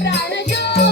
प्राणज्योत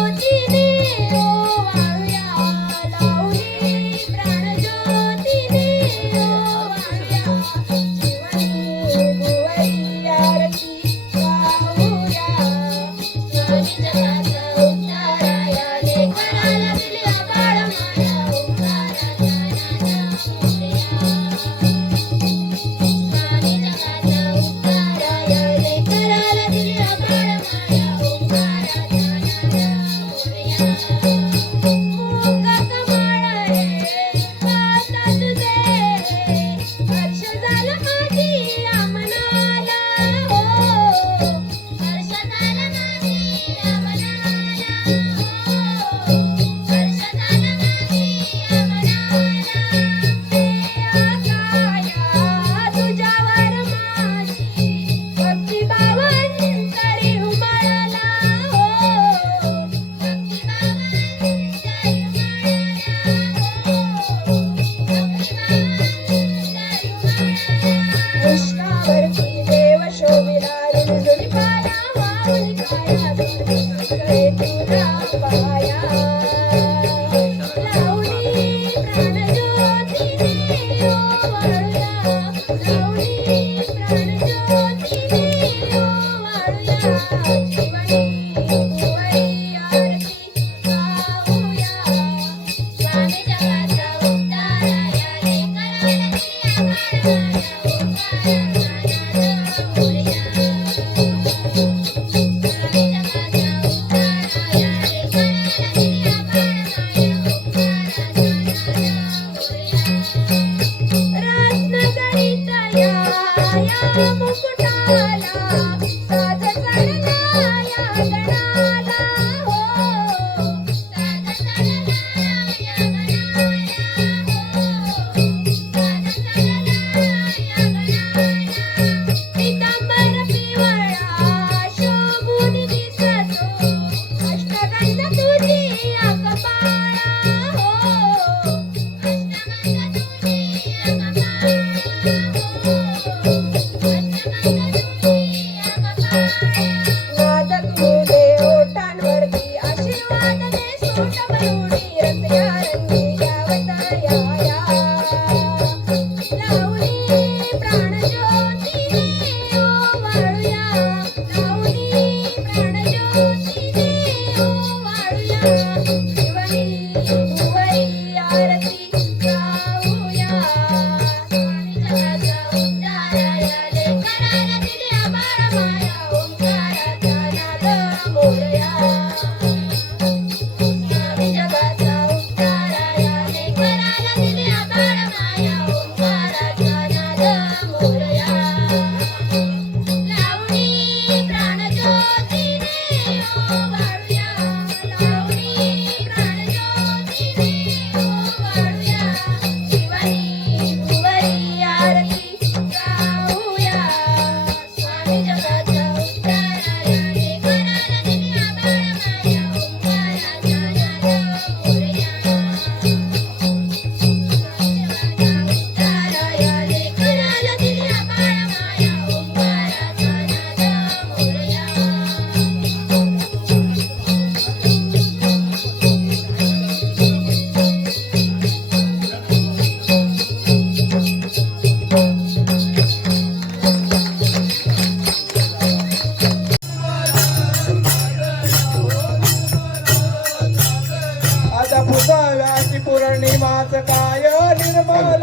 मुसाव्याची पौर्णिमाच काय निर्मल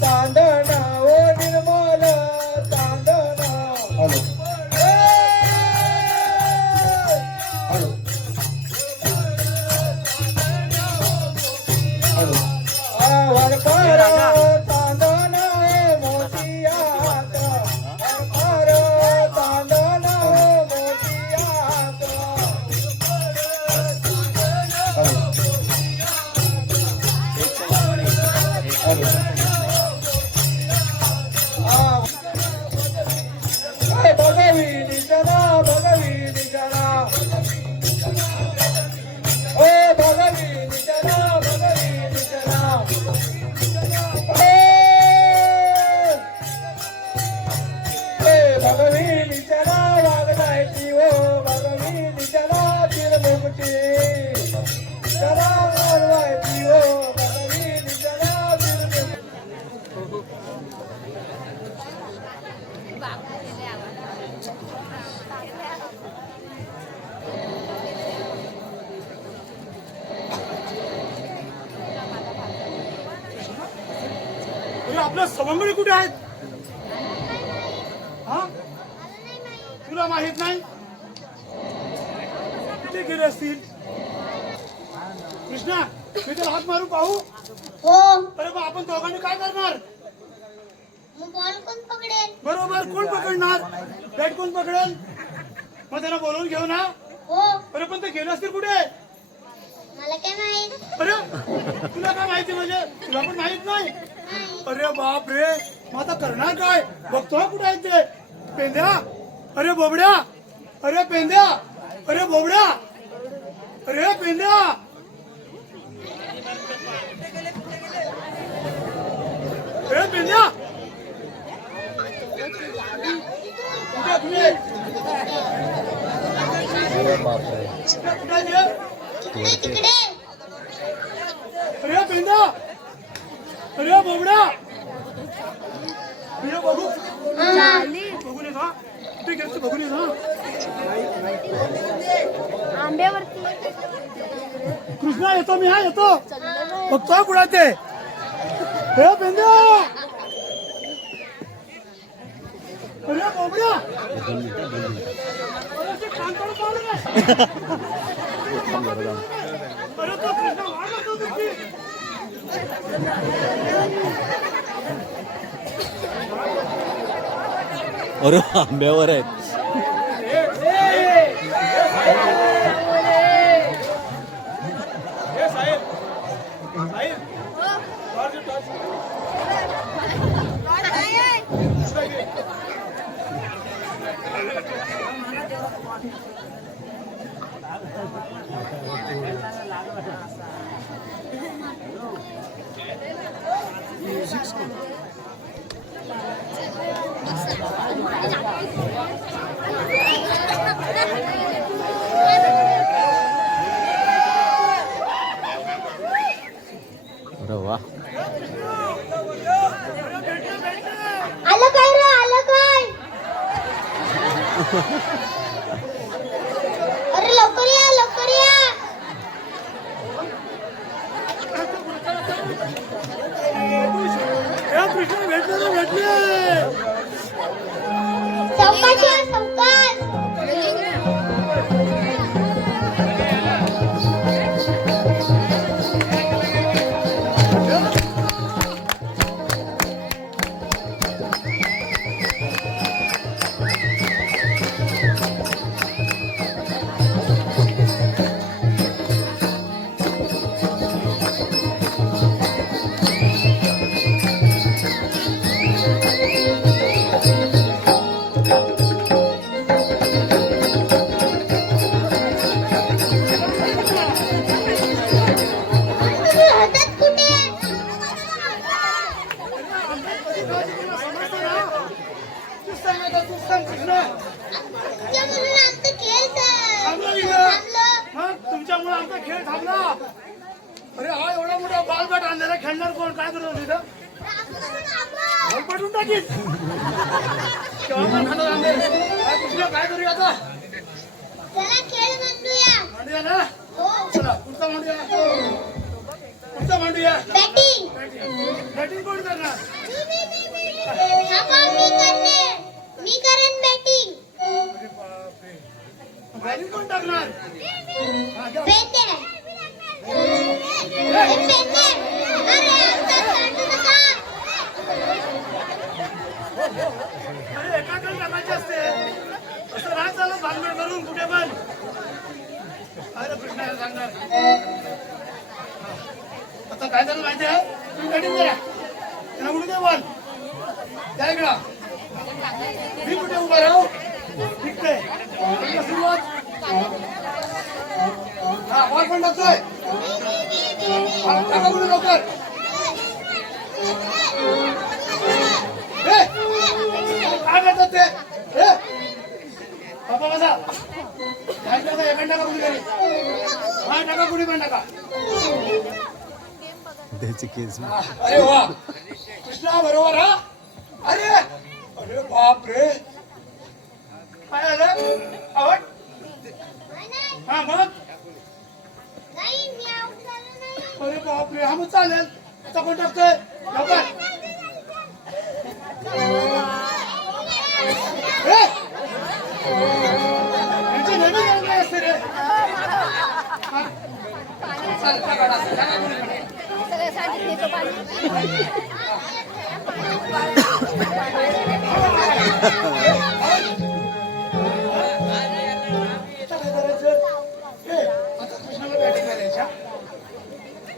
चांदण ओ निर्मल चांदण. Hello hello hello वरपर चांदण मोतियात वरपर चांदण मोतियात. भगवी निशना भगवी निशना ओ भगवी निशना भगवी निशना भगवी निशना वागदायची ओ भगवी निशना तिरमुकटी शरा वागवायची ओ भगवी निशना तिरमुकटी. आपलं सवंगडी कुठे आहेत? हा तुला माहित नाही? कुठे गेले असतील? कृष्णा मी त्याला हात मारू पाहू? हो. अरे बा आपण दोघांनी काय करणार? मग बॉल कोण पकडेल? बरोबर कोण पकडणार? बॅट कोण पकडेल? मग त्यांना बोलवून घेऊ ना? हो. अरे पण ते गेले असतील कुठे? मला काय माहित? अरे तुला काय माहिती म्हणजे? तुला पण माहित नाही? नाही. अरे बाप रे मग आता करणार काय? बघतो कुठे आहेत ते? पेंद्या अरे बोबड्या अरे पेंद्या अरे बोबड्या अरे पेंद्या अरे पेंद्या कुठे कुठे तिकडे तिकडे. अरे पेंद्या अरे बोबड्या अरे बघू बघून येत हा कुठे गेलं बघून येत हा आंब्यावरती. कृष्णा येतो मी हा येतो बघतो कुठे ते. हे पेंद्या अरे बोबड्या अरे ते कांताला चालू आहे. अरे तो कृष्णा वाढला तो तुझी. अरे आंब्यावर आहेत. अरे वा आलं काय रे आलं काय? अरे लवकर या लवकर या. कृष्ण भेटले भेटले सावकाश या सावकाश. तुमच्यामुळे आमचा खेळ थांबला. अरे हा एवढा मोठा बॉल बॅट आणलेला खेळणार कोण? काय करत तिथं बॉल पटून टाकील. काय करूया आता? चला खेळ मांडूया. मांडूया ना? हो. चला पुढचा मांडूया. देऊया बॅटिंग बॅटिंग कोण करणार थांबा मी करेन बॅटिंग अरे बापरे बॅटिंग कोण टाकणार हा, घ्या. पेंदे पेंदे अरे आता सांडू नका अरे एकाकडे टाकायचे असते असं राग झालं भांडण करून कुठे पण अरे कृष्णाला सांगणार आता काय झालं माहिती आहे तुम्ही कठीण करा त्यांना उडू दे बॉल त्या इकडं मी कुठे उभा राहू निघतोय सुरुवात हा बॉल पण टाकतोय टाका कुठे लवकर काय करतात ते बाबा बसा काय टाका एका टाका कुठे तरी हा टाका कुठे पण टाका त्याची केस अरे वा कृष्णा बरोबर हा अरे अरे बाप रे काय झालं आवड हा मग नाही मी आउट झालो नाही अरे बाप रे हा मग चालेल आता कोण टाकतोय लवकर यांची नेहमी गरज नाही असते रे हा. चालेल, टाका, टाका, टाका कोणी पण. आता काय करायचं? आता कृष्णाला बॅटिंग करायच्या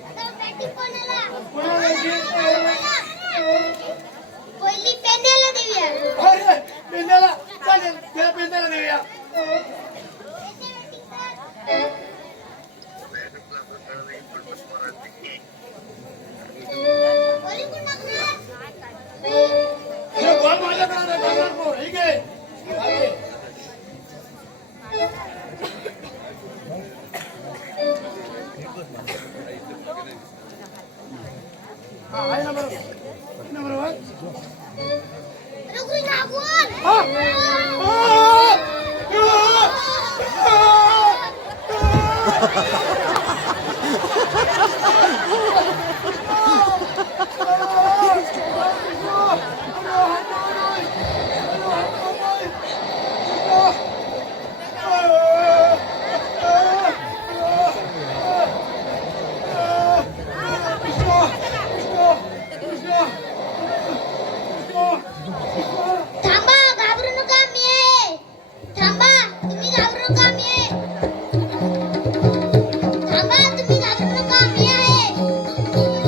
तर बॅटिंग कोणाला कोणाला द्यायची? पहिली पेंद्याला देऊया अरे पेंद्याला चालेल त्याला पेंद्याला देऊया पहिली कोण टाकणार हे बॉल माझ्याकडे आहे, बॉलर को. ठीक आहे चालेल. हा आहे ना बरोबर ना बरोबर रुकू लागून हा थांबा घाबरू नका मी आहे थांबा तुम्ही घाबरू नका मी आहे थांबा तुम्ही घाबरू नका मी आहे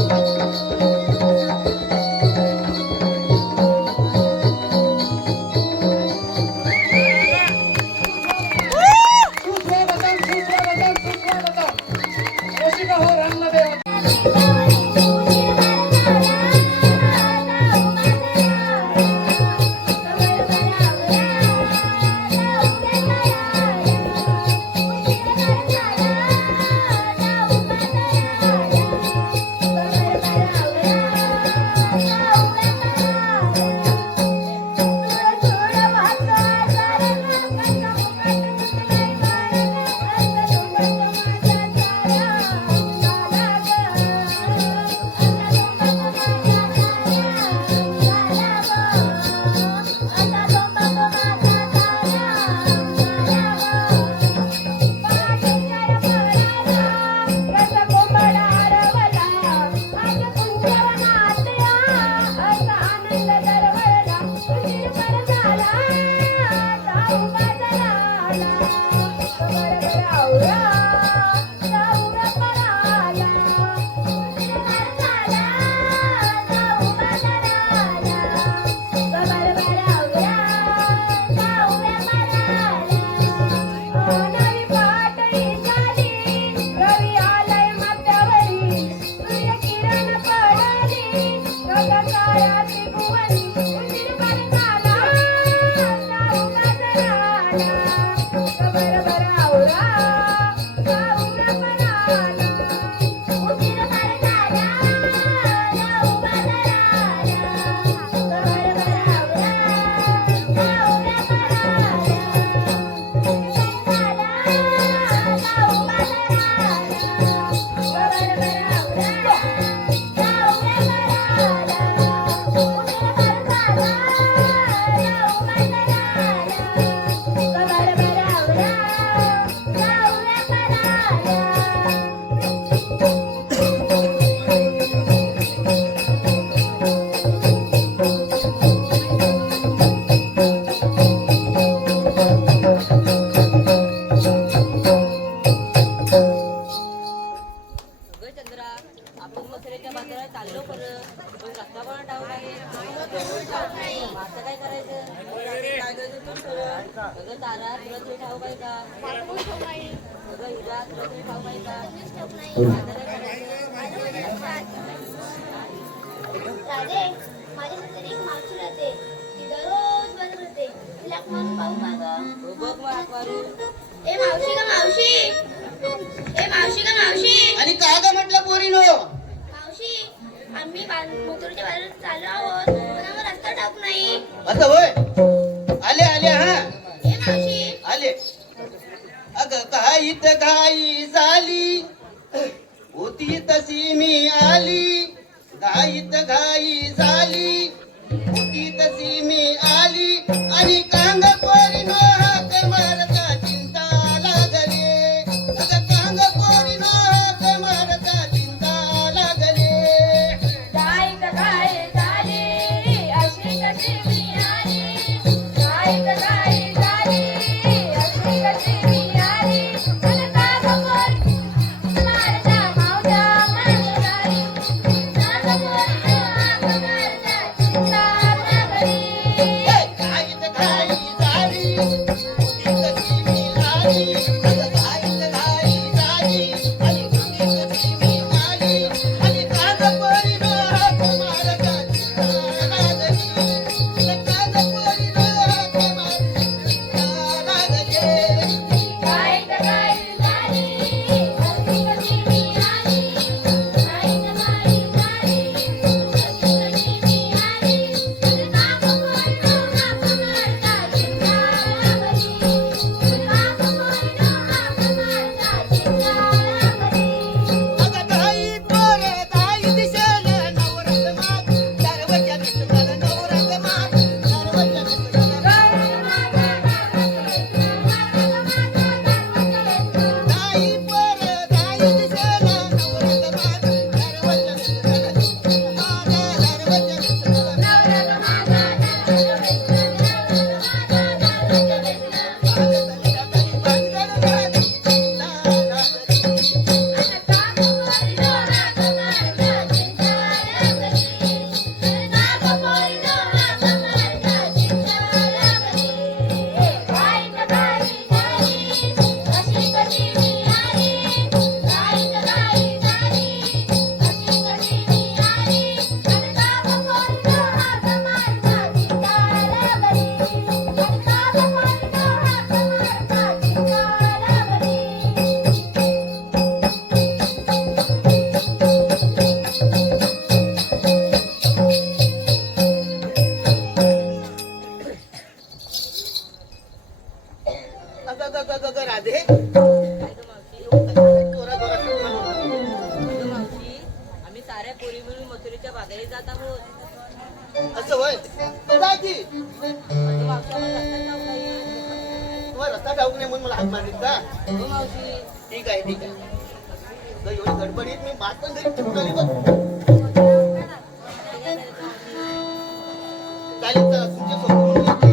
अगं तारा तुला तरी ठाऊक आहे का? मला कोण ठाऊक नाही. अगं हिरा तुला तरी ठाऊक आहे का? कोणीच ठाऊक नाही. आता काय करायचं? आलं माझ्या लक्षात. राधे, माझ्या शेजारी एक मावशी राहते. ती दररोज बनत होते. तिला एक माणूस पाहू का गं? हो बघ मग आकवारू. ए मावशी का मावशी? ए मावशी का मावशी? आणि काय का म्हटलं पोरीनो? मावशी, आम्ही मोतोरच्या बाजारात चाललो आहोत. पण आम्हाला रस्ता ठाऊक नाही. असं होय? आले आले हा ए मावशी, आले. अगं घाईत घाई झाली होती तशी मी आली. घाईत घाई झाली होती तशी मी आली. आणि कांग पोरीनो हाक मारता चिंता लागले. अगं कांग पोरीनो हाक मारता चिंता लागले. गायक गाय झाली अशी कशी मी आली. गायक गाय झाली अशी कशी मी आली. आणि का गं मारता मावजा मांजरारी. का गं हाक मारता चिंता लागली. घाईत घाई झाली होती तशी मी आली. अगं घाईत घाई झाली आणि होती तशी मी आली. आणि कांग पोरीनो हाक मारता चिंता लागली. कांग पोरीनो हाक मारता चिंता लागली. गायक गाय झाली अशी कशी मी आली. गायक गाय झाली अशी कशी मी आली. आणि का गं हाक मारता चिंता लागली. का गं हाक मारता चिंता लागली. अगं घाई पोर घाई दिशेला नवरंग माग. सर्वच्या नटलं नवरंग माग. सर्वच्या नटलं घाई पोर घाई दिशेला नवरंग माग. सर्वच्या नटलं अगं राधे काय गं मावशी? जोरात जोरात अगं मावशी, आम्ही साऱ्या पोरी मिळून मथुरेच्या बाजारात जात आहोत. असं होय जा की. अगं मावशी आम्हाला रस्ता ठाऊक नाही. तुम्हाला रस्ता ठाऊक नाही म्हणून मला हाक मारलीस का? हो मावशी. ठीक आहे ठीक आहे. अगं एवढी गडबडीत मी बात पण घरी ठेवून आली बघ. चालेल चला तुमच्या सोबत येते.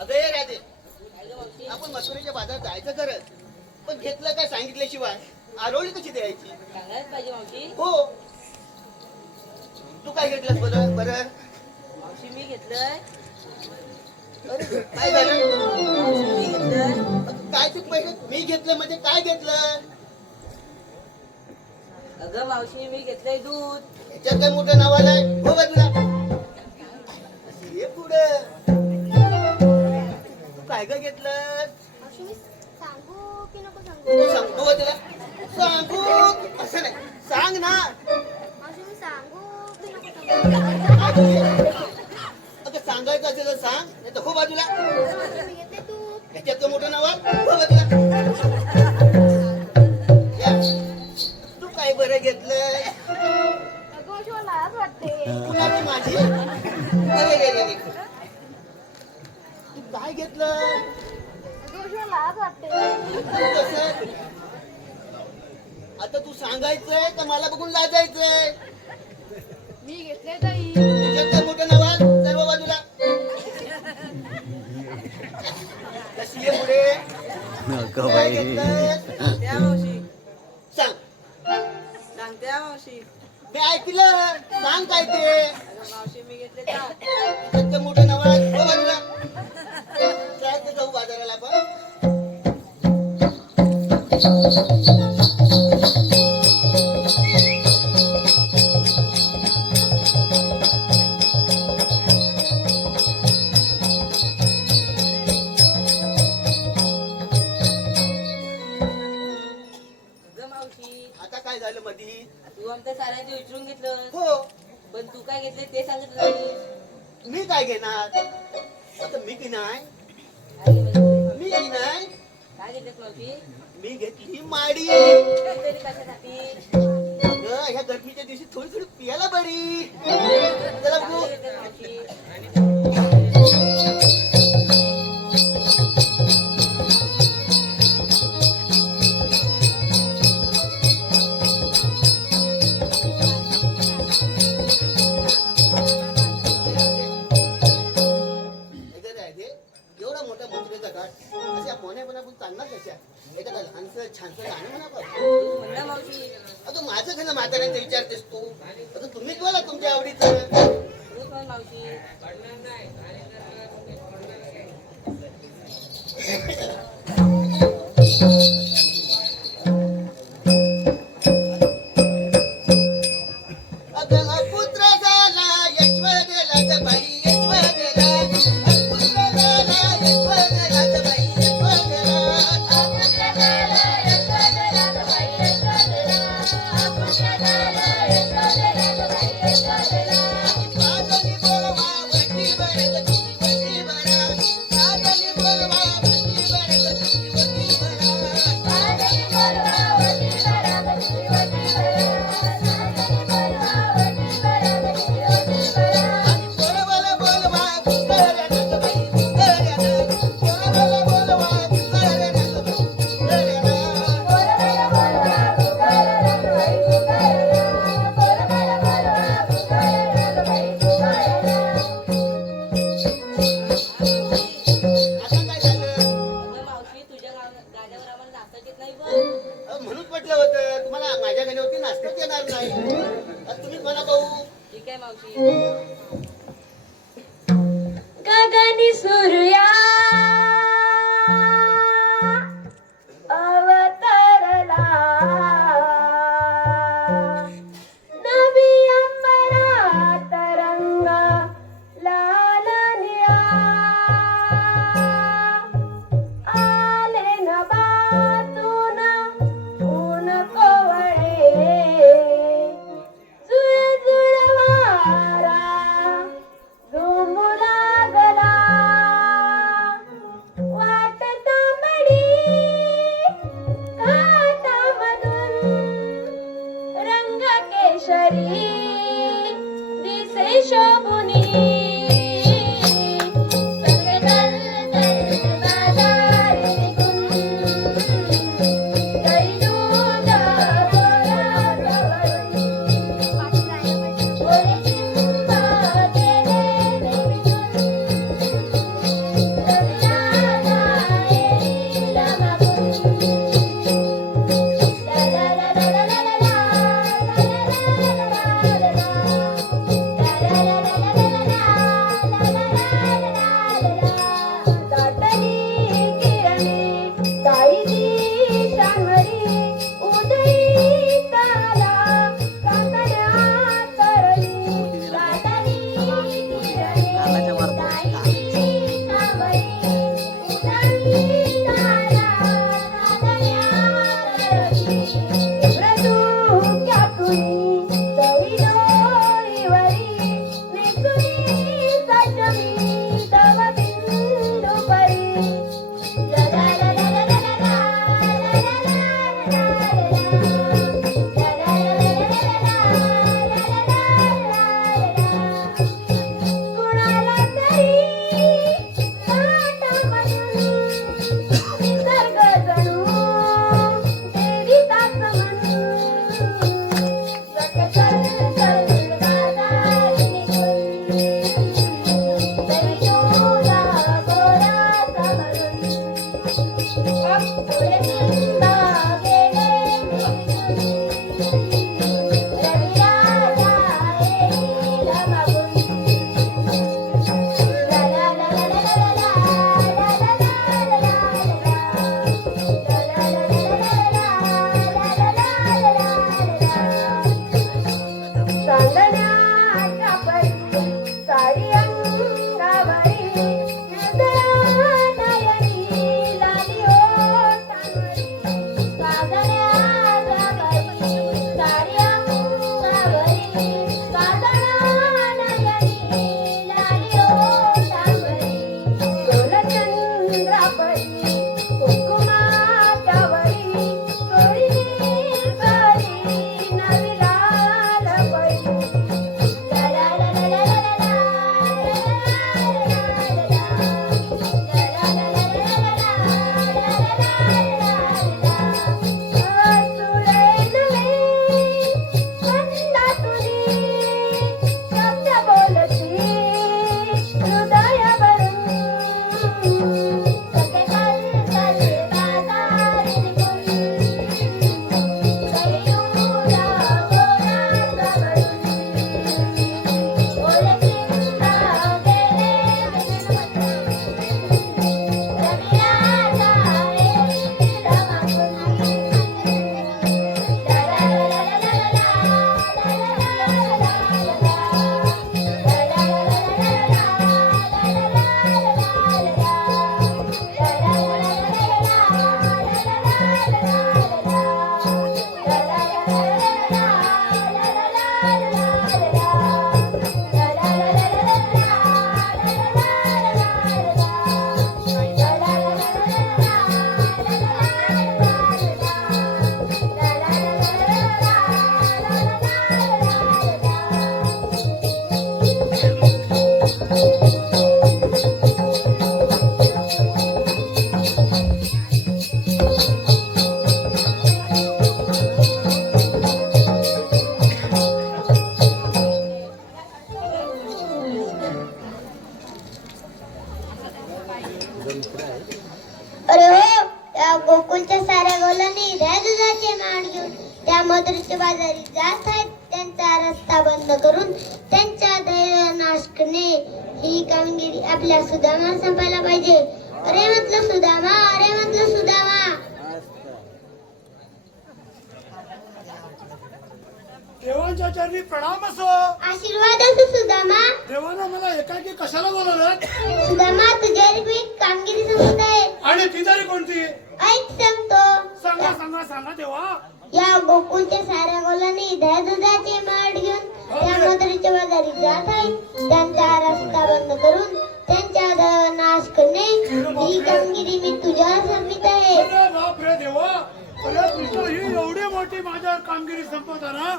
अगं ये राधे, काय गं मावशी? आपण मथुरेच्या बाजारात जायचं खरं, पण घेतलं काय सांगितल्याशिवाय आरोळी कशी द्यायची? सांगायलाच पाहिजे मावशी. हो. तू काय घेतलंस बरं बरं? मावशी मी घेतलंय. अरे काय झालं? मावशी मी घेतलंय. काय ते पैसे मी घेतलं म्हणजे काय घेतलं? अगं मावशी मी घेतलंय दूध. ह्याच्यात काय मोठं नाव आलंय? हो बाजूला. हे पुढं. तू काय ग घेतलं? मावशी, मी सांगू की नको सांगू? तू सांगतो बाजूला. सांगू असं नाही, सांग ना. मावशी, मी सांगू की नको सांगू? अगं सांगायचं असेल तर सांग, नाही तर हो बाजूला. मावशी, मी घेतले दूध. ह्याच्यात काय मोठं नाव आहे? हो बाजूला. या. तू काय बरं घेतलं? अगं मावशी, मला लाज वाटते. कुणाची माझी? अरे रे रे रे. तू काय घेतलं? अगं मावशी, मला लाज वाटते. कसं? आता तू सांगायचंय का मला बघून लाजायचंय? मी घेतले दही. ह्याच्यात काय मोठं नाव आहे? सर्व बाजूला. कशी आहे पुढे अगं काय बाई घेतलंस? त्या मावशी सांग सांगते मावशी. मी ऐकलं सांग काय ते अगं मावशी मी घेतले ताट. सत्य मोठं नवाज हो बाजूला काय ते जाऊ बाजाराला आपण अगं मावशी आता काय झालं मधी तू आमच्या साऱ्यांचे विचारून घेतलं, हो पण तू काय घेतले ते सांगितलं नाहीस. मी काय घेणार आता मी की नाही काय घेतलं? मी की नाही काय घेतलेस मावशी? मी घेतली माडी घेतलेली कशासाठी? अगं ह्या गरमीच्या दिवशी थोडी थोडी पियाला बरी चला बघू चांगली घेतलेस मावशी. इथे राहते एवढा मोठा मंत्रीचा घाट अशा मोन्या पण चालणार कशा एखादा लहानसं छानसं गाणं म्हणा पाहिजे तूच म्हण ना मावशी. अगं माझं खरं म्हाताऱ्यांचं विचारतेस तू आता तुम्हीच बोला तुमच्या आवडीचं तूच म्हण मावशी. अगं पुत्र झाला यशवंतला ग बाई यशवंतला पुत्र झाला यशवंतला ग बाई यशवंतला साजनी बोलवा वटी बरं तुझी वटी बरं साजनी बोलवा वटी बरं तुझी वटी बरं बोलवाला बोलवा बुंदऱ्यानं ग बाई बुंदऱ्यानं बोलवाला बोलवा बुंदऱ्यानं ग बाई बुंदऱ्यानं आता काय झालं अगं मावशी तुझ्या गाण्यावर आम्हाला नाचता येत नाही बघ. म्हणून म्हटलं होतं तुम्हाला माझ्या घरावरती नाचताच येणार नाही आता तुम्हीच म्हणा भाऊ ठीक आहे मावशी. गगनी सूर्या अवतरला नवी अंबरात रंग लाल निळा आले न बातून ऊन कोवळे जुळ जुळ वारा झुमू लागला वाट तांबडी घाटामधून रंग केशरी दिसे शोभुनी सगळे दल बाजार निघून गैलूला बोराजवळी ओरे चिंबा गेले निघून रविराजा येईला मागून ला ला ला ला ला ला ला ला ला ला ला ला रस्ता बंद करून त्यांचा दैर्य नाश करणे ही कामगिरी आपल्या सुदामा संपायला पाहिजे. अरे म्हटलं सुदामा, अरे म्हटलं सुदामा. देवांच्या चरणी प्रणाम असो. आशीर्वाद असो सुदामा. देवानं मला एकाकी कशाला बोलवलं? सुदामा तुझ्या मी कामगिरी संपत आहे. आणि ती तरी कोणती? ऐक सांगतो. सांगा सांगा सांगा देवा. या गोकुळच्या साऱ्या मुलांनी दुधाचे माठ घेऊन त्या मथुरेच्या बाजारी जात आहे. त्यांचा रस्ता बंद करून त्यांचा दैर्य नाश करणे ही कामगिरी मी तुझ्यावर संपित आहे. अरे बापरे देवा. अरे कृष्ण, ही एवढी मोठी माझ्यावर कामगिरी संपवताना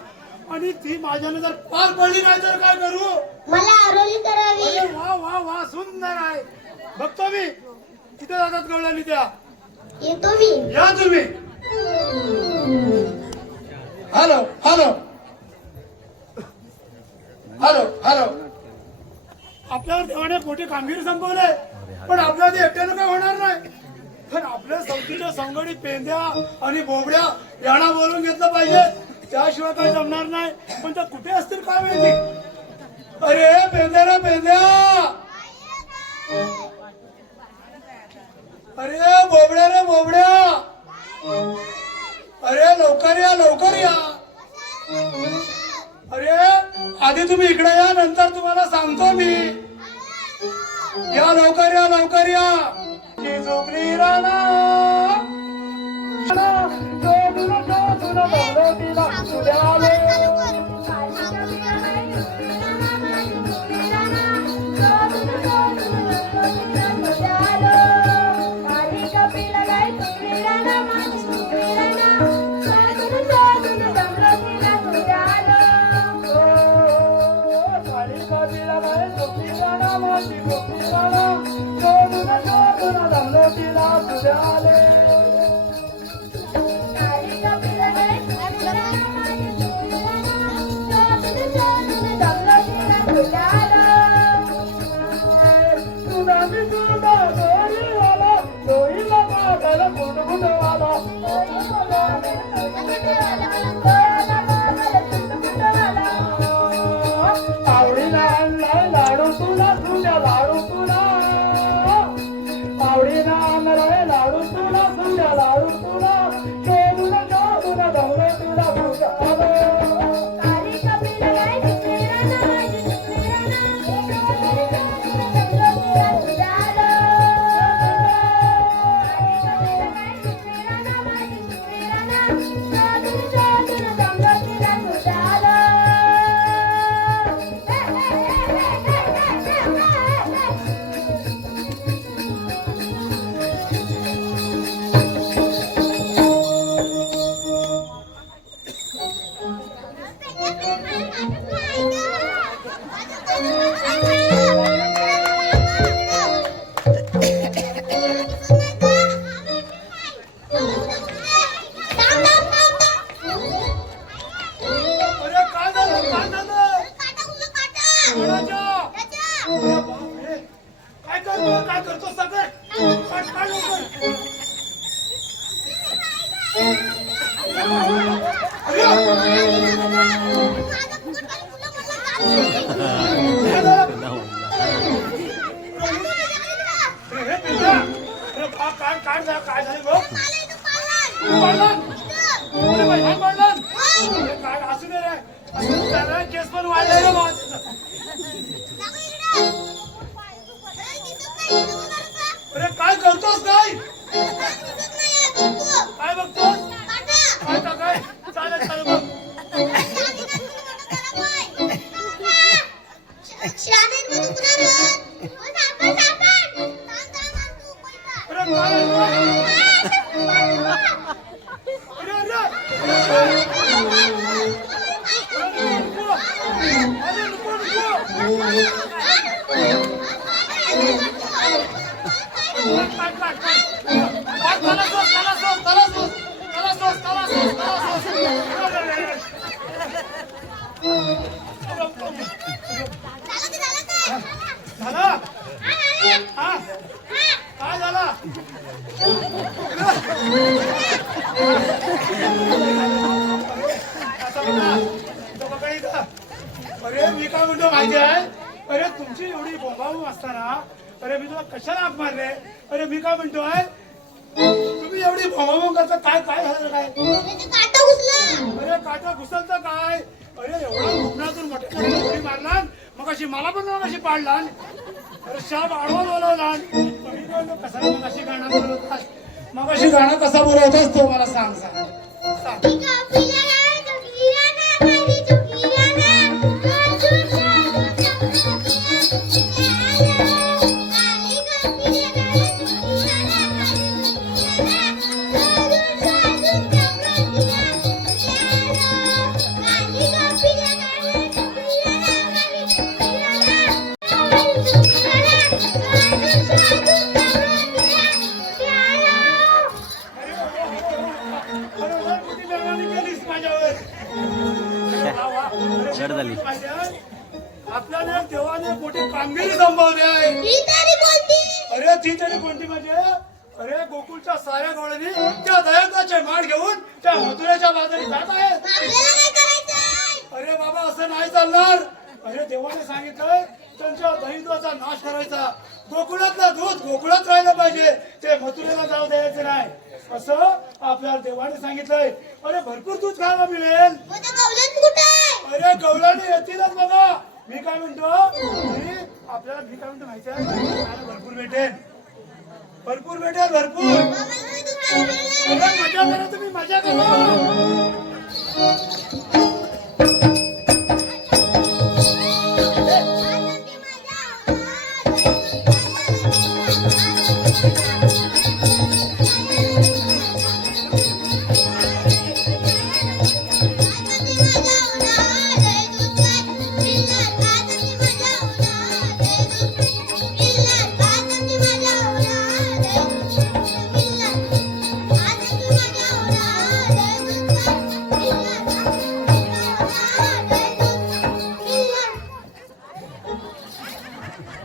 आणि ती माझ्याने जर पार पडली नाही तर काय करू? मला आरोली करावी. अरे वा वा वा, सुंदर आहे. बघतो मी किती जातात गवळणी त्या. येतो मी. या तुम्ही. Hello hello hello hello. आपल्यावर देवाने मोठी कामगिरी संपवले, पण आपल्या ते एकट्यानं काय होणार नाही. पण आपल्या सौतीच्या संगडी पेंद्या आणि बोबड्या यांना बोलून घेतलं पाहिजे. त्याशिवाय काही जमणार नाही. पण त्या कुठे असतील काय माहिती. अरे पेंद्या रे पेंद्या. अरे बोबड्या रे बोबड्या. अरे लवकर या लवकर या. अरे आधी तुम्ही इकडे या, नंतर तुम्हाला सांगतो मी. या लवकर या लवकर या. की जोगरी राणा काय करतो सगळं. काढ काढ लवकर. काय झालं बघ. काय असू दे रे. केस पण वाढलाय रे. अरे काय करतोस काय. काय बघतोस. काय काय चालेल चालेल बघ. काय झाला. असं बघा. अरे मी काय म्हणतो माहिती आहे, अरे तुमची एवढी बोंबाबोंब असताना अरे मी तुला कशाला हाक मारले? अरे मी काय म्हणतोय, तुम्ही एवढी बोंबाबोंब करता, काय काय झालं काय? त्याचा काटा घुसला. अरे काटा घुसल तर काय? अरे एवढा कोकणातून मोठ्या उडी मारला, मग अशी मला पण मग अशी पाडला. अरे शाप आडवा बोलवला. मी म्हणलो कसा मग अशी गाणं बोलवतास, मग अशी गाणं कसा बोलवतास तो मला सांग सांग सांग. तिका पिलाला चुकीला ना माझी चुकीला ना अजून शाळेत आली का पिलाला चुकीला ना माझी चुकीला ना अजून शाळेत आली का पिलाला चुकीला ना माझी चुकीला ना अजून अरे किती बेमानी केलीस माझ्यावर. जड झाली. आपल्याला देवाने मोठी कामगिरी संपवली आहे. ही तरी कोणती? अरे ती तरी कोणती म्हणजे, अरे गोकुळच्या साऱ्या गवळणी त्या दयाचे माठ घेऊन त्या मथुरेच्या बाजारी जात आहेत. आपल्याला काय करायचंय? अरे बाबा असं नाही चालणार. अरे देवाने सांगितलंय त्यांच्या दहित्वाचा नाश करायचा. गोकुळातलं दूध गोकुळात राहिलं पाहिजे, ते मथुरेला जाऊ द्यायचं नाही असं आपल्याला देवाने सांगितलंय. अरे भरपूर दूध खायला मिळेल. मग त्या गवलन कुठे आहे? अरे गवळणी येतीलच बघा. मी काय म्हणतो, आपल्याला मी काय म्हणतो माहिती आहे, खायला भरपूर भेटेल, भरपूर भेटेल, भरपूर. बाबा तुम्ही दुसऱ्या अरे मजा करा, तुम्ही मजा करा.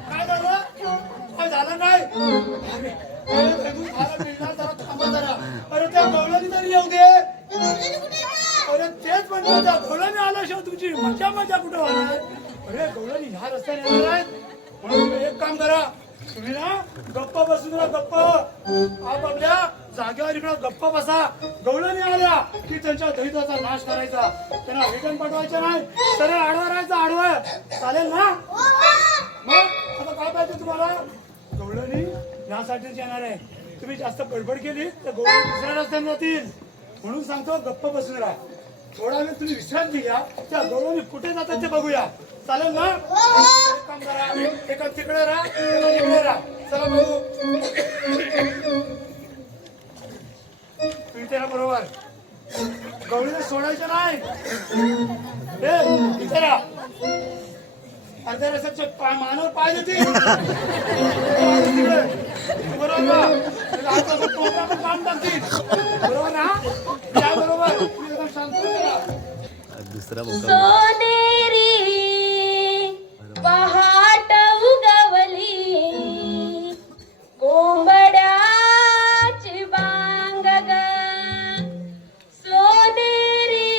काय झालं? काय झालं काय? अरे अरे तू खायला मिळणार, जरा थांबा जरा. अरे त्या गवळणी तरी येऊ दे. अरे तेच म्हणतो, त्या गवळणी आल्याशिवाय तुमची मजा मजा कुठं होणार? अरे गवळणी ह्या रस्त्याने येणार आहेत, म्हणून तुम्ही एक काम करा, तुम्ही ना गप्पा बसून राहा, गप्प आपल्या जागेवर इकडं गप्प बसा. गवळणी आल्या की त्यांच्या दहिताचा नाश करायचा, त्यांना रिटर्न पाठवायचं नाही, सरळ आडवा राहायचं, आडवं. चालेल ना? मग आता काय पाहिजे तुम्हाला? गवळणी यासाठीच येणार आहे. तुम्ही जास्त बडबड केली तर गवळणी दुसऱ्या रस्त्याने जातील. म्हणून सांगतो गप्प बसून राहा. थोडा वेळ तुम्ही विश्रांती घ्या, त्या गवळणी कुठे जातात ते बघूया. चालेल ना? एक काम करा, एका तिकडे राहा, एका इकडे राहा. चला भाऊ, तुम्ही त्याला बरोबर गवळीला सोडायचं नाही. इथे राहा. अर्ध्या रस्त्याचे मानव पाय देतील. बरोबर ना? काम टाकतील. बरोबर ना? या बरोबर तुम्ही एकदम शांत करा. दुसरा मुक्काम. सोनेरी पहाट उगवली, कोंबड्याची बांग ग. सोनेरी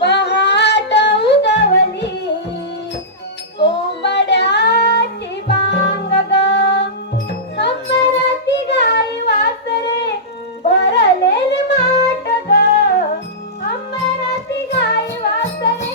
पहाट उगवली, कोंबड्याची बांग ग. अंबराची गाई वासरे भरलेले माठ ग. अंबराची गाई वासरे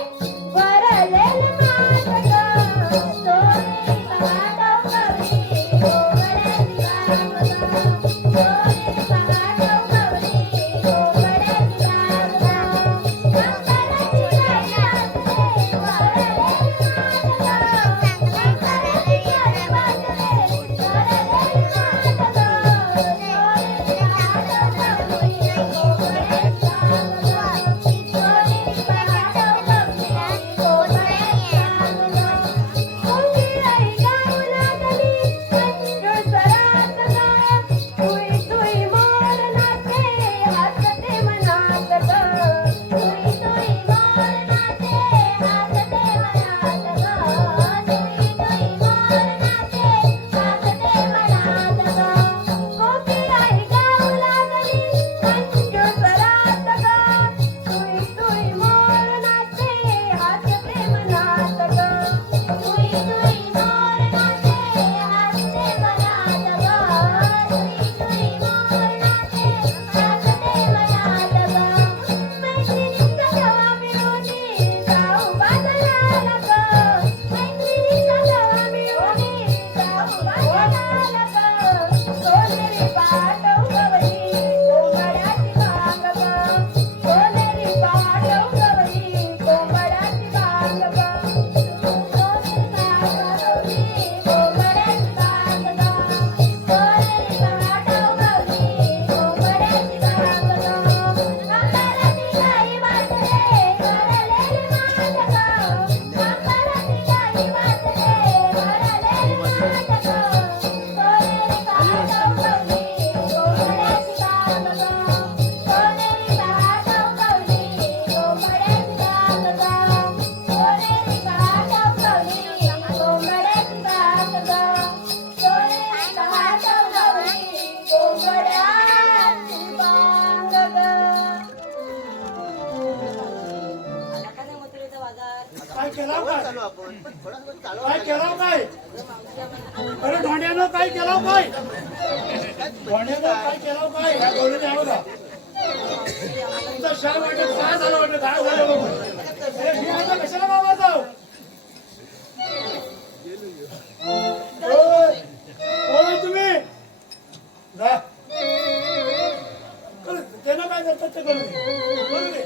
पगार काय केला काय चालू आपण पण थोडा वेळ चालू काय केला काय अरे ढोंड्यानं काय केला काय ढोंड्यानं काय केला काय ह्या गवळीने यावं का तुमचा शाळ वाटत काय झालं वाटत काय झालं बघून अरे मी आता कशाला बाबा जाऊ कोण तुम्ही जा त्यांना काय करतात ते करू दे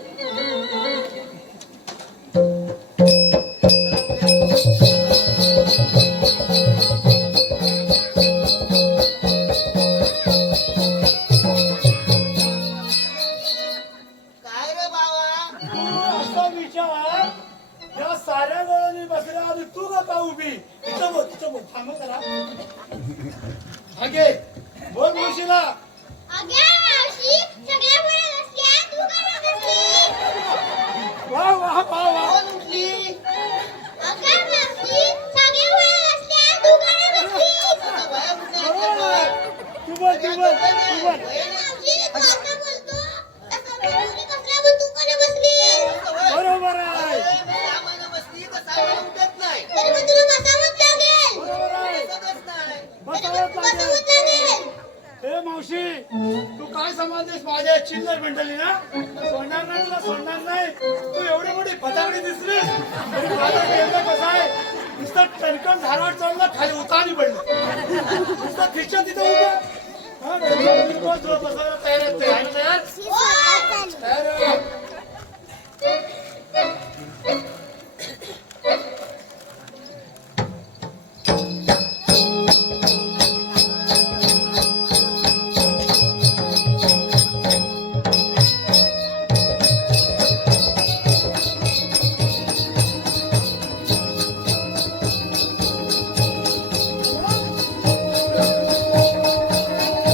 काय रे बाबा असा विचार या साऱ्या गळांनी बसल्या आणि तू का उभी तिथं बोल थांब करा हागे बोल मुळशीला अगं मावशी सगळ्या मुळे बसल्या तू का बसली वा वा वा वा कोण उठली अगं मावशी सगळ्या मुळे बसल्या तू का बसली बाया कुठे तू बोल तू बोल तू बोल मावशी तू आता बोलतो तसं मुली कसला पण तू का बसली बरोबर आहे सामान बसली तर सामान उठत नाही तरी पण तुला बसावंच लागेल बरोबर आहे बसतच नाही बसावंच लागेल बसावंच लागेल हे मावशी तू काय समजतेस माझ्या चिल्लर मंडळी ना सोडणार नाही तुला सोडणार नाही तू एवढी मोठी फटाकडी दिसलीस तरी माझा गेलं कसं आहे नुसतं टणकण धारवाड चढलं खाली उतानी पडलं नुसतं खिश्चन तिथं उभं हा, जो बसायला तयार आहे ते. आहे ना तयार तयार आहे.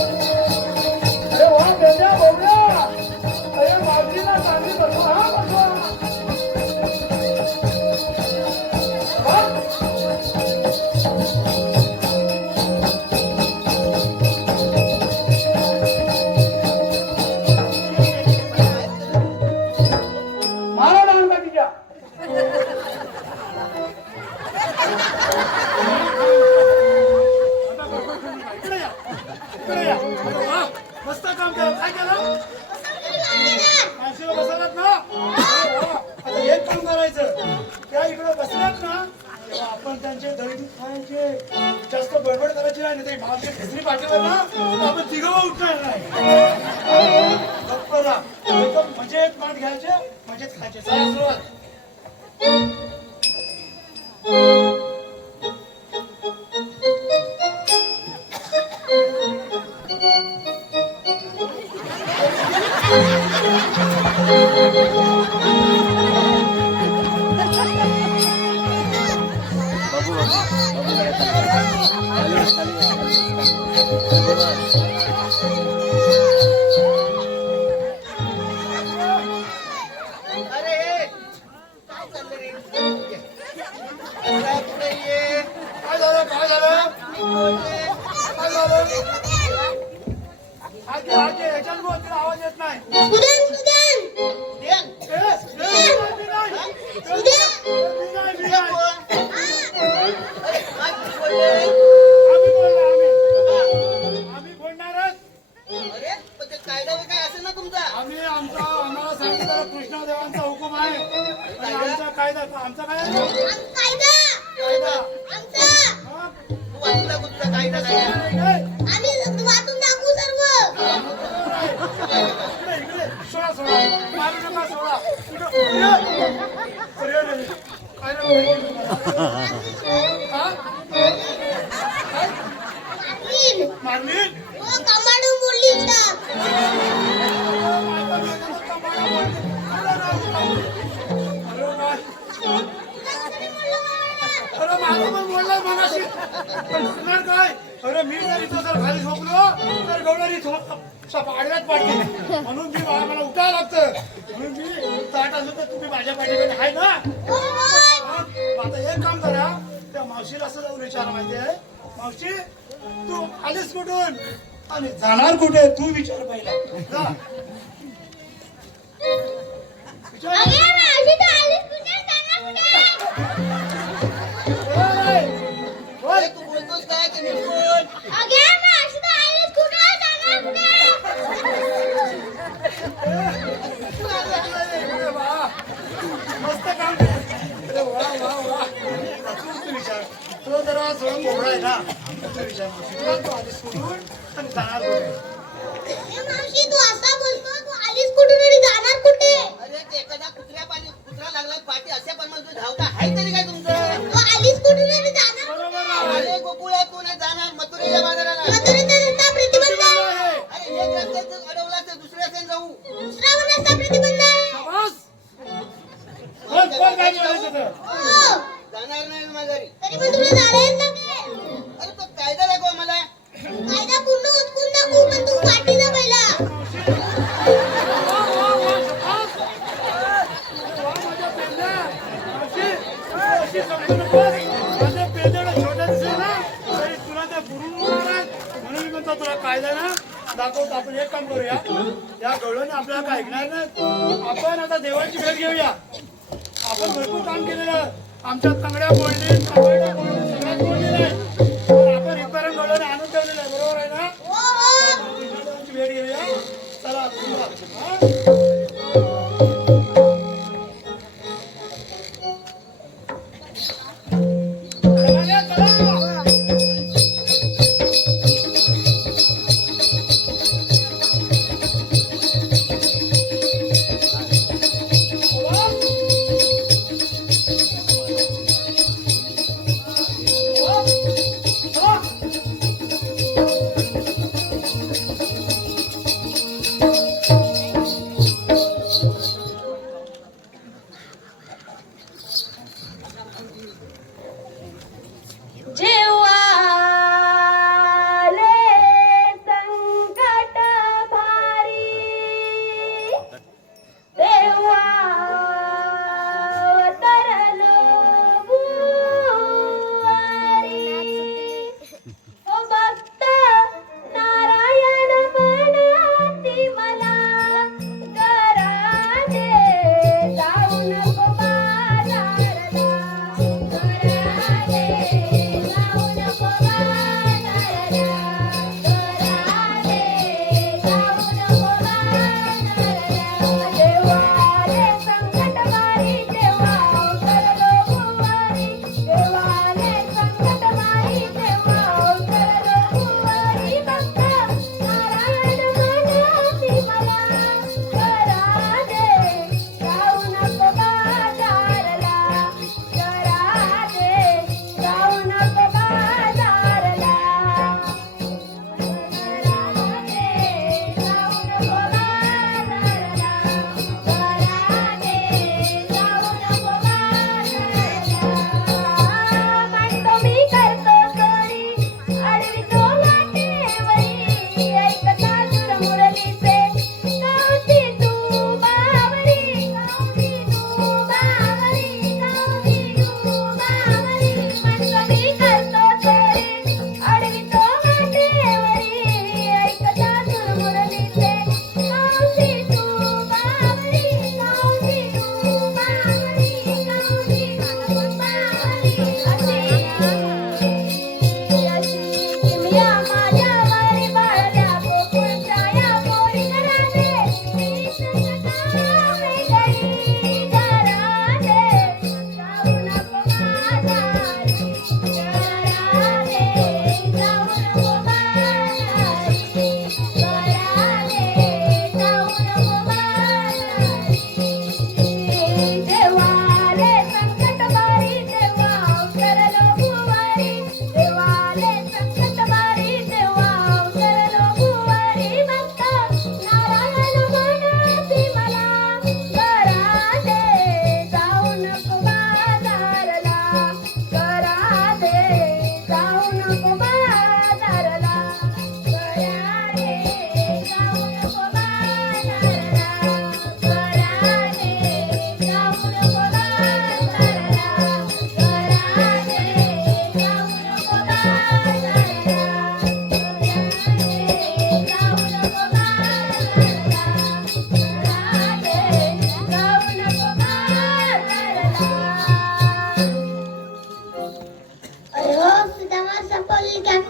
अरे वा बेजा बोलूया अरे मावशीला चांगली बसवा हा बसवा हा? मारा डांगा तिच्या इकडे या इकडे या वा, मस्त काम केलं काय केलं मावशीला बसवलात ना वा, आता एक काम करायचं त्या इकडे बसल्यात ना तेव्हा आपण त्यांचे दही खायचे जास्त बडबड करायची नाही ते मावशी खेचरी पाठीवर ना तर आपण तिघं उठणार नाही गप्प राहा. एकदम मजेत माठ घ्यायचे मजेत खायचे चला सुरुवात अरे काय चाललं रे काय कुठे ये काय झालं काय झालं काय झालं आगे आगे ह्याच्यात बोल तिला आवाज येत नाही सुदन सुदन देन मी नाही. अरे काय बोलले आम्ही बोलणार आम्ही बोलणारच अरे पण ते कायदा काय असेल ना तुमचा आम्हाला सांगितलं कृष्णदेवांचा हुकूम आहे आणि आमचा कायदा काय आहे? कायदा कायदा आमचा हा? तू वाचला कुठला कायदा काय ए, आम्ही वाचून दाखवू सर्व इकडे इकडे सोडा सोडा मारू नका सोडा इकडे. अरे, अरे, काय रे? हा? काय? मारली ओ कमाडू मुलीचा अरे माझं पण बोललाय मगाशी पण सुटणार काय अरे मी जर इथं जर खाली झोपलो तर गवणारी आडव्यात पाडते म्हणून मी मला उठावं लागतं म्हणून मी ताट असं तर तुम्ही माझ्या पाठीकडे आहे ना आता एक काम करा त्या मावशीला असं जाऊन विचारा माहिती आहे मावशी तू आलीस कुठून आणि जाणार कुठे तू विचार पहिला जा. विचार. अगे मावशी तू आलीस कुठे जाणार अरे तू बोलतोस काय की नीट बोल. अगे मावशी तर आईने कुठे जाणार अरे वा, मस्त काम केलं. अरे वा वा वा. तूच विचार. तो जरा थोडा कोवळा आहे ना. तूच विचार. तो आधी सोडून आणि जाणार कुठे? मावशी तू असा बोलतो तू आलीस कुठून आणि जाणार कुठे अरे ते एखादा कुत्रा लागला पाठी असे पण मग तू धावता हाय तरी काय तुमचं. तू आलीस कुठून आणि जाणार बरोबर आहे. अरे गोकुळातून जाणार मथुरेच्या बाजाराला. मथुरेचा रस्ता प्रतिबंध आहे. अरे एक रस्त्यात अडवला तर दुसऱ्या रस्त्याने जाऊ. दुसरा पण रस्ता प्रतिबंध आहे. शाबास. कोण काय बोलायचं तर? हो. जाणार नाही माझ्या घरी. तरी पण तुला जायला येत ना काय? अरे तो कायदा दाखव मला. कायदा पूर्ण उचकून दाखवू पण तू पाठी जा पहिला. वा, वा, वा, शाबास. वा, माझ्या पेंड्या. अशी समजू नकोस. माझ्या पेंड्याला छोट्या दिसेल ना, तरी तुला ते बुरून उडवणार आहेत. म्हणून मी म्हणतो तुला कायदा ना दाखवतो. आपण एक काम करूया, या गवळणी आपल्याला काय ऐकणार नाही. आपण आता देवाची भेट घेऊया. आपण भरपूर काम केलेलं. आमच्या तांगड्या मोडली, तांबड्या मोडली, सगळ्यात मोडलेलं आहे. पण आपण इथपर्यंत गवळणी आणून ठेवलेलं आहे. बरोबर आहे ना? हो हो. देवाची भेट घेऊया. चला चला. चला, चला.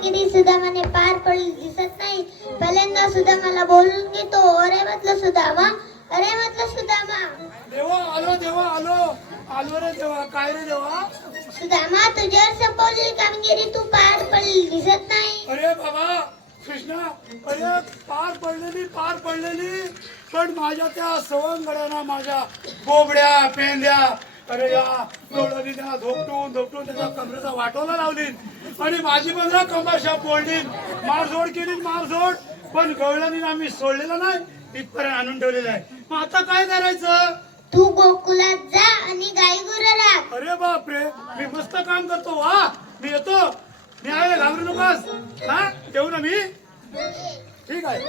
कामगिरी सुदामाने पार पडली दिसत नाही. पहिल्यांदा सुदामाला बोलून घेतो. अरे म्हटलं सुदामा, अरे म्हटलं सुदामा. देवा आलो, देवा आलो, आलो रे देवा. काय रे देवा? सुदामा, तुझ्यावर संपवलेली कामगिरी तू पार पडली दिसत नाही. अरे बाबा कृष्णा, अरे पार पडलेली पण माझ्या त्या सवंगड्याना माझ्या बोबड्या पेंद्या अरे या लोळणी त्यांना धोपटून त्याच्या कमरेचा वाटोला लावली आणि माझी पण ना कमाशा फोडली. मारझोड केली, मारझोड, पण गवळणी आम्ही सोडलेला नाही, इथपर्यंत आणून ठेवलेलं आहे. मग आता काय करायचं? तू गोकुलात जा आणि गाई गुरं राख. अरे बापरे, मी मस्त काम करतो. वा, मी येतो. मी आहे, घाबरू नकोस. हा, येऊ ना मी. ठीक आहे.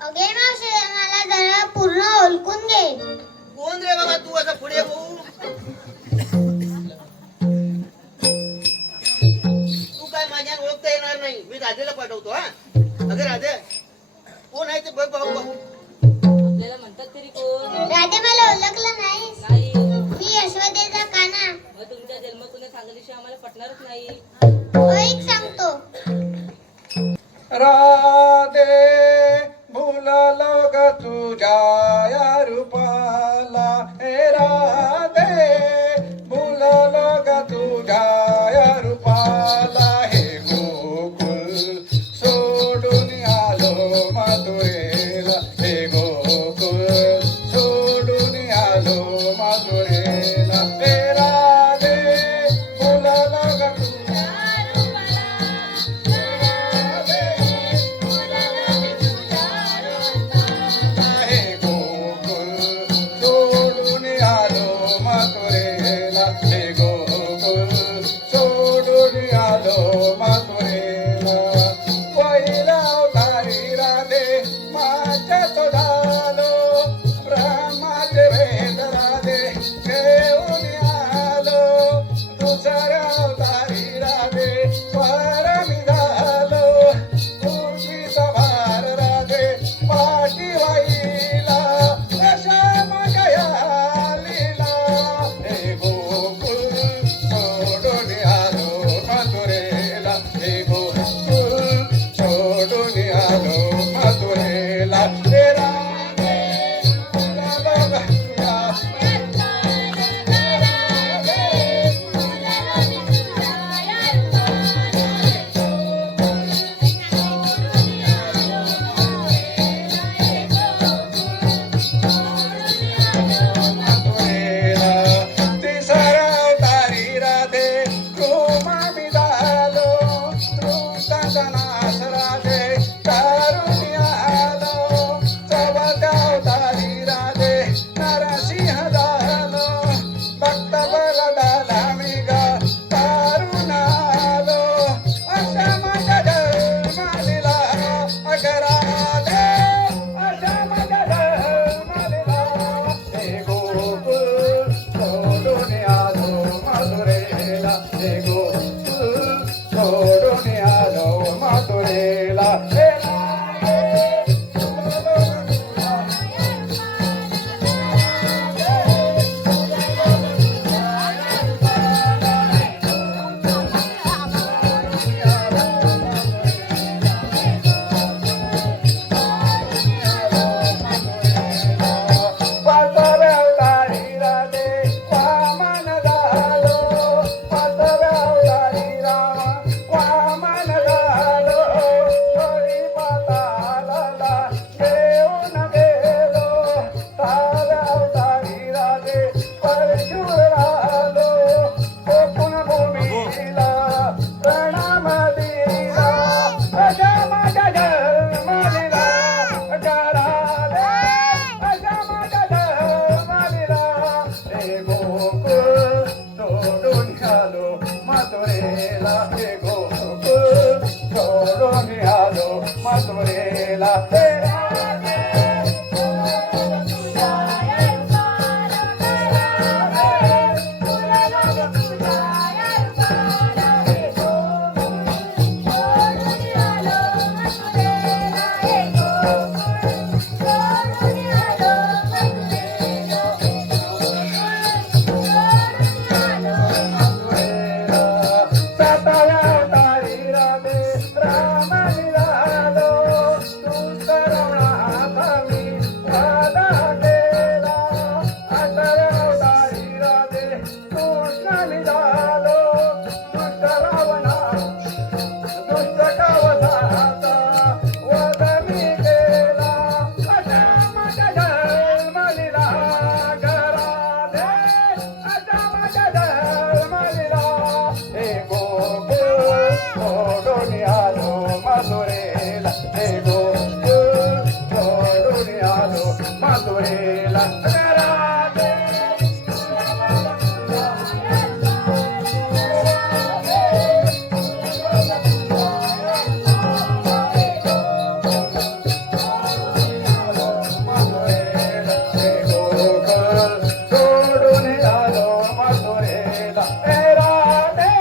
अगे मावशी, मला जरा पूर्ण ओळखून घे. कोण रे बाबा तू असं पुढे होऊ? तू काय माझ्या ओळखता येणार नाही. मी राधेला पाठवतो. हा अगं राधे, कोण आहे ते बघ भाऊ भाऊ. आपल्याला म्हणतात तरी कोण? राधे, मला ओळखलं नाहीस? नाही. मी यशोदेचा काना. मग तुमच्या जन्मकुने सांगितल्याशिवाय आम्हाला पटणारच नाही. होईक सांगतो. राधे भुललो ग तुझ्या या रूपाला. हे राधे भुललो ग तुझ्या या रूपाला. हे गोकुल सोडून आलो मथुरेला. हे गोकुल सोडून आलो मथुरेला. हे राधे भुललो ग तुझ्या हे गोकुल सोडून आलो मथुरेला. हे गोकुल सोडून आलो मथुरेला. पहिला अवतारी राधे माझ्या तो झालो. ब्रह्माचे वेद राधे घेऊन आलो. दुसऱ्या अवतारी राधे परमी झालो. पृथ्वीचा भार राधे पाठी वाहिला. अशा माझ्या लीला. हे गोकुल सोडून आलो मथुरेला. हे गोकुल सोडून आलो मथुरेला. हे राधे भुललो ग तुझ्या मथुरेला. तिसरा अवतारी राधे कृपामी झालो. तृप्ताचा नाश राधे करून आलो. चौथ्या अवतारी राधे नरसिंह झालो. भक्त बलदाला मी ग करून आलो. अशा माझ्या जन्मालीला अगराधे. अशा माझ्या जन्मालीला. हे गोकुल सोडून आलो मथुरेला. हे गोकुल सोडून आलो मथुरेला. हे राधे भुललो ग तुझ्या सोडून आलो मथुरेला हे राधे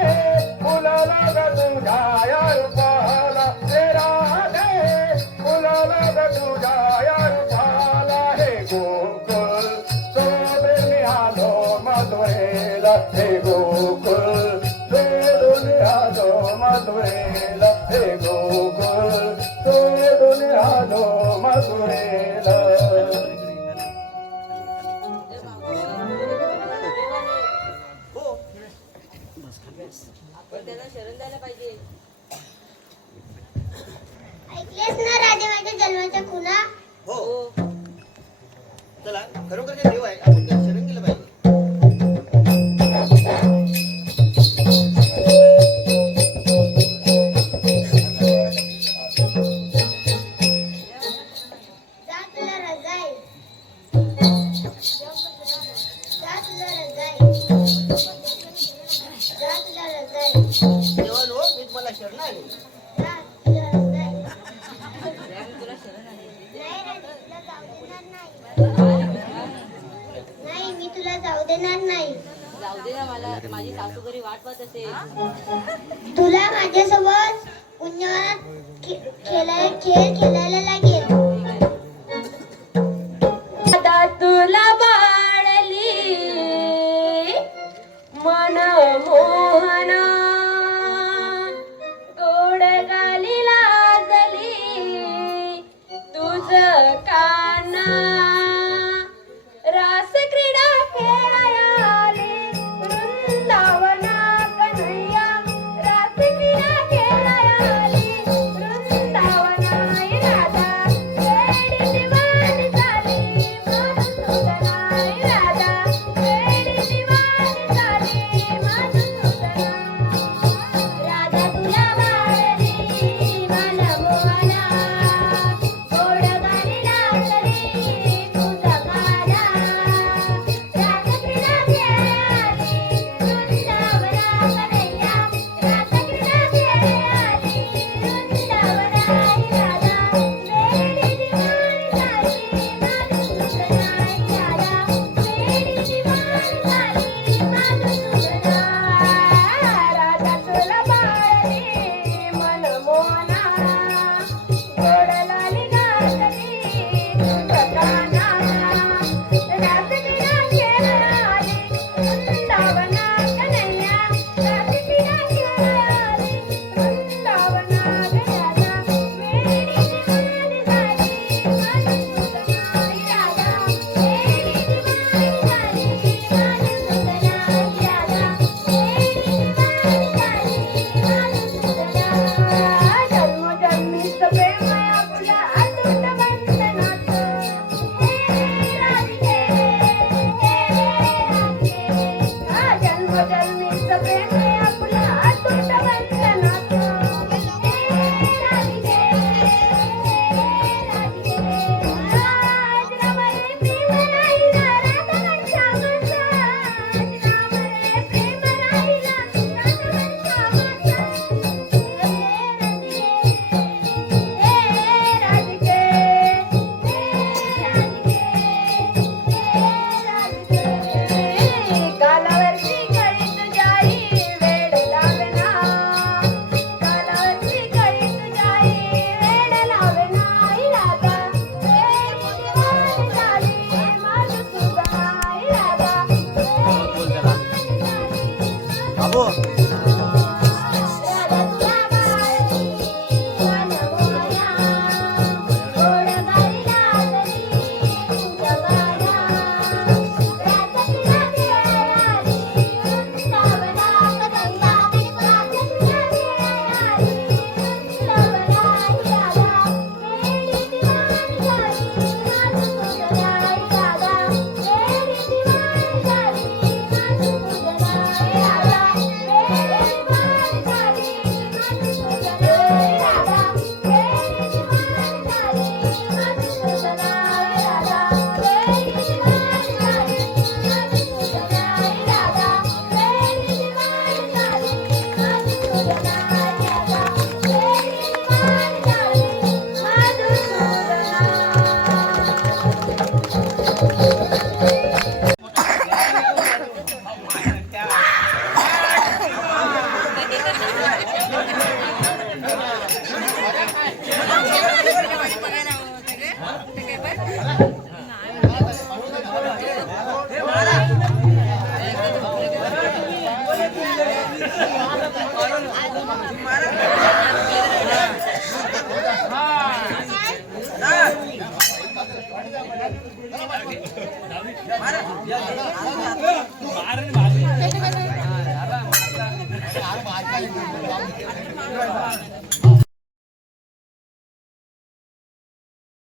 फुलाला ग तुझ्या या रूपाला हे राधे फुलाला ग तुझ्या या रूपाला हे गोकुळ सोडून आलो मथुरेला हे गोकुळ सोडून आलो मथुरेला हे गोकुळ सोडून आलो मथुरेला हो आपण त्यांना शरण द्यायला पाहिजे. ऐकलेस ना राजे माझ्या जन्माच्या खुणा? हो चला खरोखर जे देव आहे आपण त्याला शरण केलं पाहिजे. जा तुला रजाई. जा तुला रजाई. जा तुला रजाई. देवानो मी तुम्हाला शरण आले. जा तुला रजाई. मी तुला शरण आले. नाही राजे, तुला जाऊ देणार नाही. नाही, मी तुला जाऊ देणार नाही. जाऊ दे ना, मला माझी सासू घरी वाट पाहत असेल. तुला माझ्यासोबत पुण्यवनात खेळ खेळायला लागेल. आता तुला बाळली मन मोहन गोड गाली लाजली तुझ काना रास क्रीडा खेळायला वृंदावना कन्हैया रास क्रीडा खेळायला वृंदावना राधा मारा